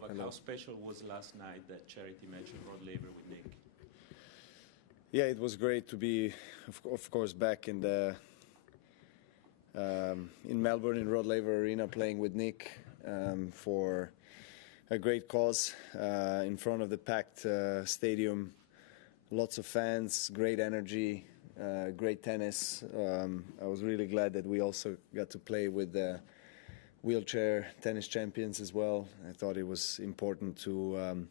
Novak, how special was last night that charity match at Rod Laver with Nick? Yeah, it was great to be, of course, back in the in Melbourne in Rod Laver Arena playing with Nick for a great cause in front of the packed stadium. Lots of fans, great energy, great tennis. I was really glad that we also got to play with the wheelchair tennis champions as well. I thought it was important to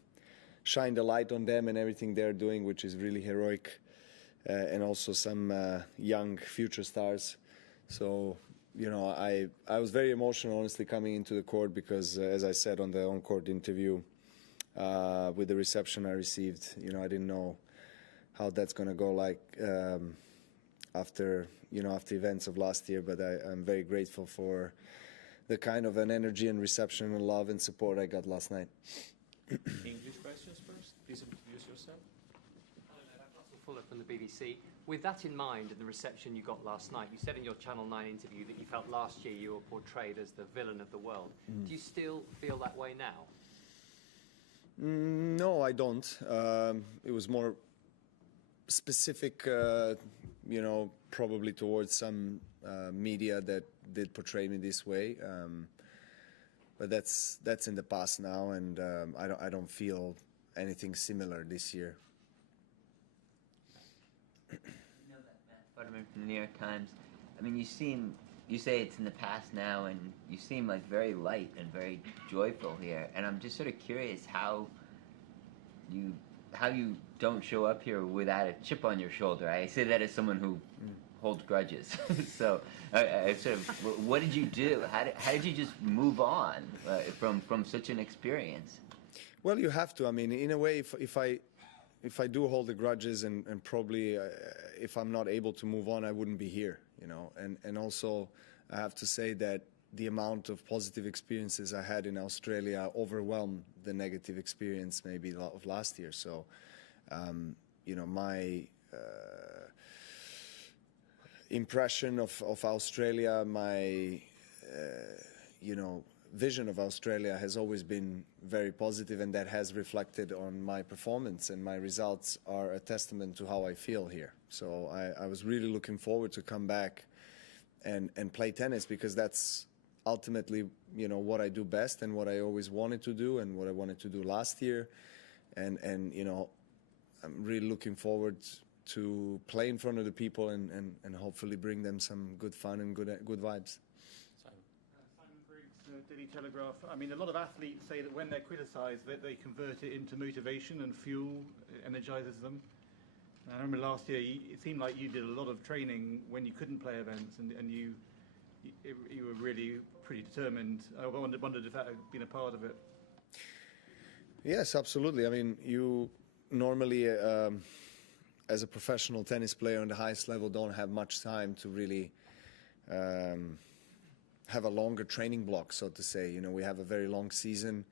shine the light on them and everything they're doing, which is really heroic, and also some young future stars. So, you know, I was very emotional, honestly, coming into the court because, as I said on the on-court interview, with the reception I received, you know, I didn't know how that's going to go like after events of last year, but I'm very grateful for the kind of an energy and reception and love and support I got last night. English questions first. Please introduce yourself. Hello, Russell Fuller from the BBC. With that in mind and the reception you got last night, you said in your Channel 9 interview that you felt last year you were portrayed as the villain of the world. Do you still feel that way now? No, I don't. It was more specific, you know, probably towards some media that did portray me this way. But that's in the past now, and I don't feel anything similar this year. You know that Matt Futterman from the New York Times. I mean, you say it's in the past now, and you seem like very light and very joyful here. And I'm just sort of curious how you don't show up here without a chip on your shoulder. I say that as someone who holds grudges. So, sort of, what did you do? How did you just move on from such an experience? Well, you have to. I mean, in a way, if I do hold the grudges and probably if I'm not able to move on, I wouldn't be here, you know. And also, I have to say that the amount of positive experiences I had in Australia overwhelmed the negative experience maybe of last year. So, you know, my impression of Australia, my, you know, vision of Australia has always been very positive, and that has reflected on my performance, and my results are a testament to how I feel here. So I was really looking forward to come back and play tennis, because that's ultimately, you know, what I do best and what I always wanted to do and what I wanted to do last year. And you know, I'm really looking forward to play in front of the people and hopefully bring them some good fun and good vibes. Simon Briggs, Daily Telegraph. I mean, a lot of athletes say that when they're criticised, that they convert it into motivation and fuel, energizes them. And I remember last year, it seemed like you did a lot of training when you couldn't play events, and you were really pretty determined. I wondered if that had been a part of it. Yes, absolutely. I mean, you normally, as a professional tennis player on the highest level, don't have much time to really have a longer training block, so to say. You know, we have a very long season,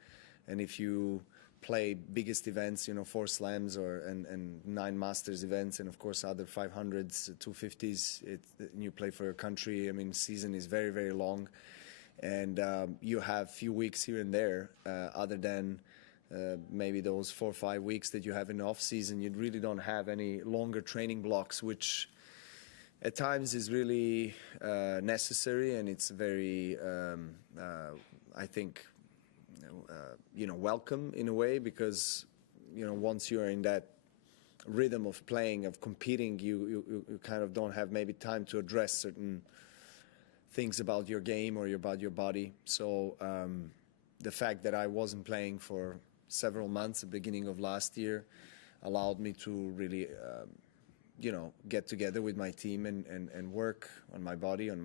and if you play biggest events, you know, 4 slams and 9 masters events, and of course other 500s, 250s, you play for your country. I mean, season is very, very long, and you have few weeks here and there, other than maybe those 4 or 5 weeks that you have in the off season. You really don't have any longer training blocks, which at times is really necessary, and it's very, I think, you know, welcome in a way, because, you know, once you're in that rhythm of playing, of competing, you kind of don't have maybe time to address certain things about your game or about your body. So the fact that I wasn't playing for several months at the beginning of last year allowed me to really, you know, get together with my team and work on my body, on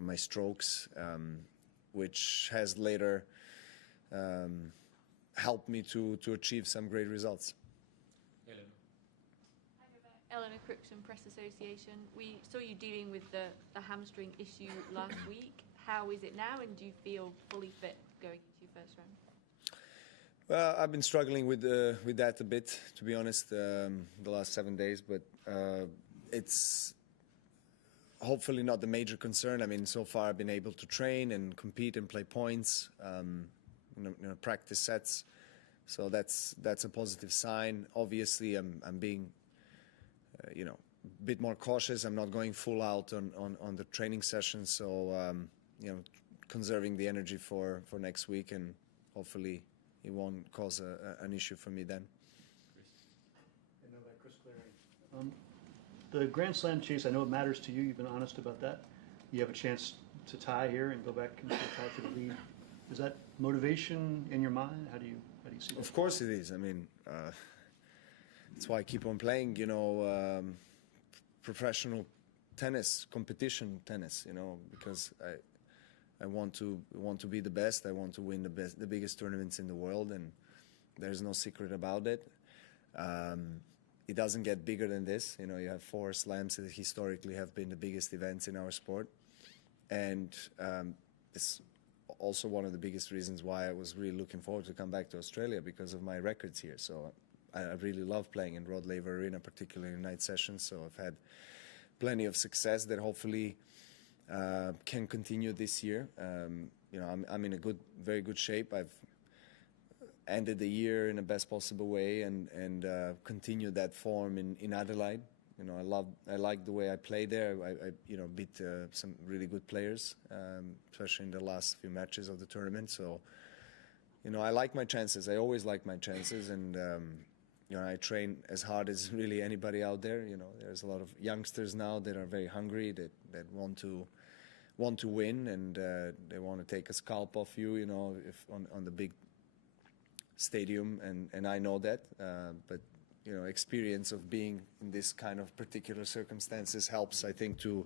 my strokes, which has later helped me to achieve some great results. Eleanor Crooks from Press Association. We saw you dealing with the hamstring issue last week. How is it now, and do you feel fully fit going into your first round? Well, I've been struggling with that a bit, to be honest, the last 7 days, but it's hopefully not the major concern. I mean, so far I've been able to train and compete and play points. practice sets. So that's a positive sign. Obviously, I'm being, a bit more cautious. I'm not going full out on the training sessions. So, conserving the energy for next week, and hopefully it won't cause an issue for me then. The Grand Slam chase, I know it matters to you. You've been honest about that. You have a chance to tie here and go back and tie for the lead. Is that motivation in your mind? How do you see that? Of course it is. I mean, that's why I keep on playing. Professional tennis, competition tennis. Because I want to be the best. I want to win the biggest tournaments in the world, and there's no secret about it. It doesn't get bigger than this. You have 4 slams that historically have been the biggest events in our sport. And it's also one of the biggest reasons why I was really looking forward to come back to Australia, because of my records here. So I really love playing in Rod Laver Arena, particularly in night sessions. So I've had plenty of success that hopefully can continue this year. I'm in a very good shape. I've ended the year in the best possible way and continued that form in Adelaide. I like the way I play there. I beat some really good players, especially in the last few matches of the tournament. So, I like my chances. I always like my chances, and I train as hard as really anybody out there. There's a lot of youngsters now that are very hungry, that want to win, and they want to take a scalp off you. If on the big stadium, and I know that, but experience of being in this kind of particular circumstances helps, I think, to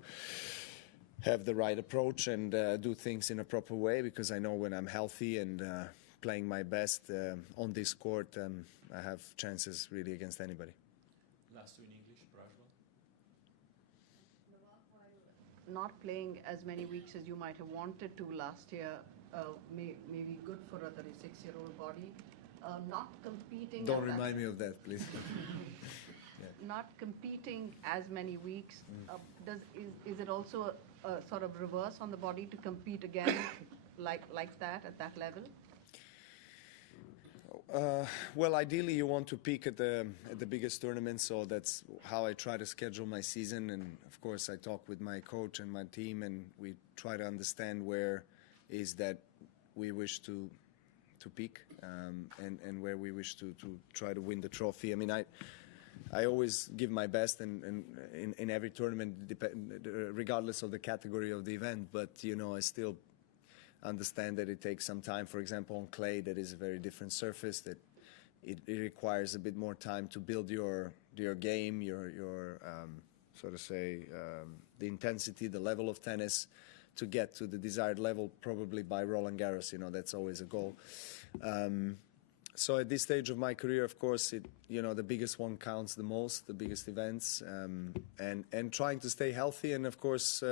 have the right approach and do things in a proper way, because I know when I'm healthy and playing my best on this court, I have chances really against anybody. Last two in English, Rajwal. Not playing as many weeks as you might have wanted to last year, maybe good for a 36-year-old body. Not competing. Don't remind me of that, please. Not competing as many weeks. Is it also a sort of reverse on the body to compete again like that at that level? Well, ideally you want to peak at the biggest tournament, so that's how I try to schedule my season. And of course, I talk with my coach and my team, and we try to understand where is that we wish to peak, and where we wish to try to win the trophy. I mean, I always give my best, and in every tournament, regardless of the category of the event. But I still understand that it takes some time. For example, on clay, that is a very different surface. That it requires a bit more time to build your game, your so to say, the intensity, the level of tennis, to get to the desired level, probably by Roland Garros. That's always a goal. So at this stage of my career, of course, the biggest one counts the most, the biggest events, and trying to stay healthy, and of course,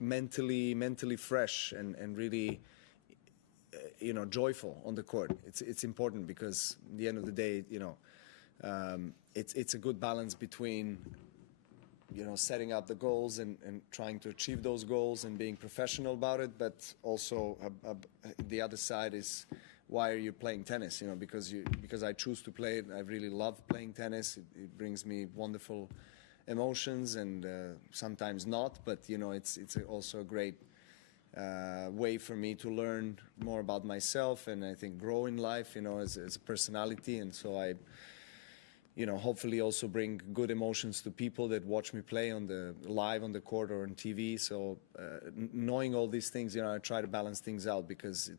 mentally fresh and really, joyful on the court. It's important, because at the end of the day, it's a good balance between setting up the goals and trying to achieve those goals and being professional about it, but also the other side is, why are you playing tennis? Because I choose to play it. I really love playing tennis. It brings me wonderful emotions, and sometimes not, but it's also a great way for me to learn more about myself, and I think grow in life, as a personality. And so I hopefully also bring good emotions to people that watch me play live on the court or on TV. So knowing all these things, I try to balance things out, because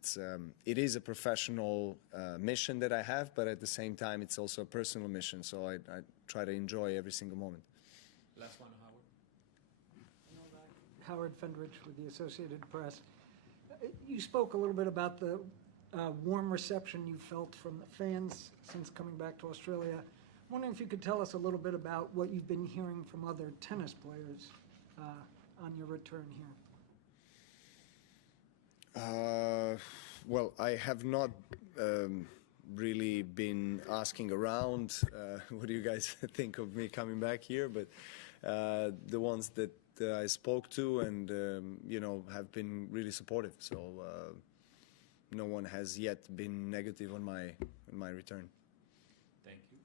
it is a professional mission that I have, but at the same time, it's also a personal mission. So I try to enjoy every single moment. Last one, Howard. Howard Fendrich with the Associated Press. You spoke a little bit about the warm reception you felt from the fans since coming back to Australia. I'm wondering if you could tell us a little bit about what you've been hearing from other tennis players on your return here. Well, I have not really been asking around, what do you guys think of me coming back here? But the ones that I spoke to and, have been really supportive. So no one has yet been negative on my return. Thank you.